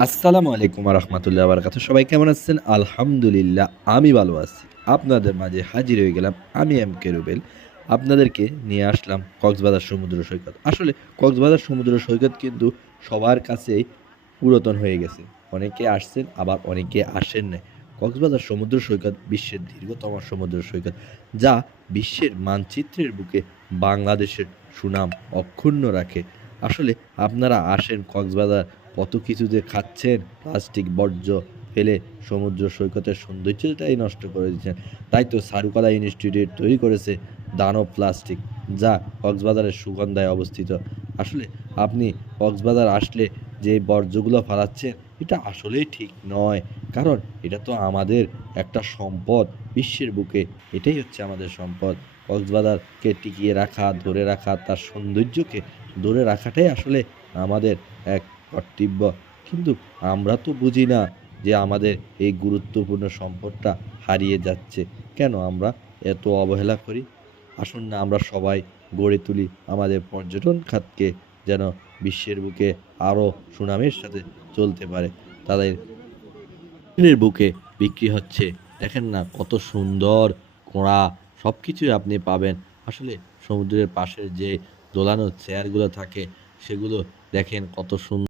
আসসালামু আলাইকুম রহমতুল্লাহ বারকাতুহু। সবাই কেমন আছেন? আলহামদুলিল্লাহ আমি ভালো আছি। আপনাদের মাঝে হাজির হয়ে গেলাম আমি এম কে রুবেল। আপনাদেরকে নিয়ে আসলাম কক্সবাজার সমুদ্র সৈকত। আসলে কক্সবাজার সমুদ্র সৈকত কিন্তু সবার কাছেই পুরাতন হয়ে গেছে। অনেকে আসছেন আবার অনেকে আসেন নাই। কক্সবাজার সমুদ্র সৈকত বিশ্বের দীর্ঘতম সমুদ্র সৈকত, যা বিশ্বের মানচিত্রের বুকে বাংলাদেশের সুনাম অক্ষুণ্ণ রাখে। আসলে আপনারা আসেন কক্সবাজার, কত কিছু যে খাচ্ছেন, প্লাস্টিক বর্জ্য ফেলে সমুদ্র সৈকতের সৌন্দর্যটাই নষ্ট করে দিচ্ছেন। তাই তো চারুকলা ইনস্টিটিউট তৈরি করেছে দানব প্লাস্টিক, যা কক্সবাজারের সুগন্ধায় অবস্থিত। আসলে আপনি কক্সবাজার আসলে যে বর্জ্যগুলো ফালাচ্ছেন, এটা আসলেই ঠিক নয়। কারণ এটা তো আমাদের একটা সম্পদ বিশ্বের বুকে। এটাই হচ্ছে আমাদের সম্পদ। কক্সবাজারকে টিকিয়ে রাখা, ধরে রাখা, তার সৌন্দর্যকে ধরে রাখাটাই আসলে আমাদের এক কর্তব্য। কিন্তু আমরা তো বুঝি না যে আমাদের এই গুরুত্বপূর্ণ সম্পদটা হারিয়ে যাচ্ছে। কেন আমরা এত অবহেলা করি? আসুন না আমরা সবাই গড়ে তুলি আমাদের পর্যটন খাতকে, যেন বিশ্বের বুকে আরও সুনামের সাথে চলতে পারে। তাদের এর বুকে বিক্রি হচ্ছে। দেখেন না কত সুন্দর ঘোড়া, সবকিছুই আপনি পাবেন। আসলে সমুদ্রের পাশের যে দোলানো চেয়ারগুলো থাকে, সেগুলো দেখেন কত সুন্দর।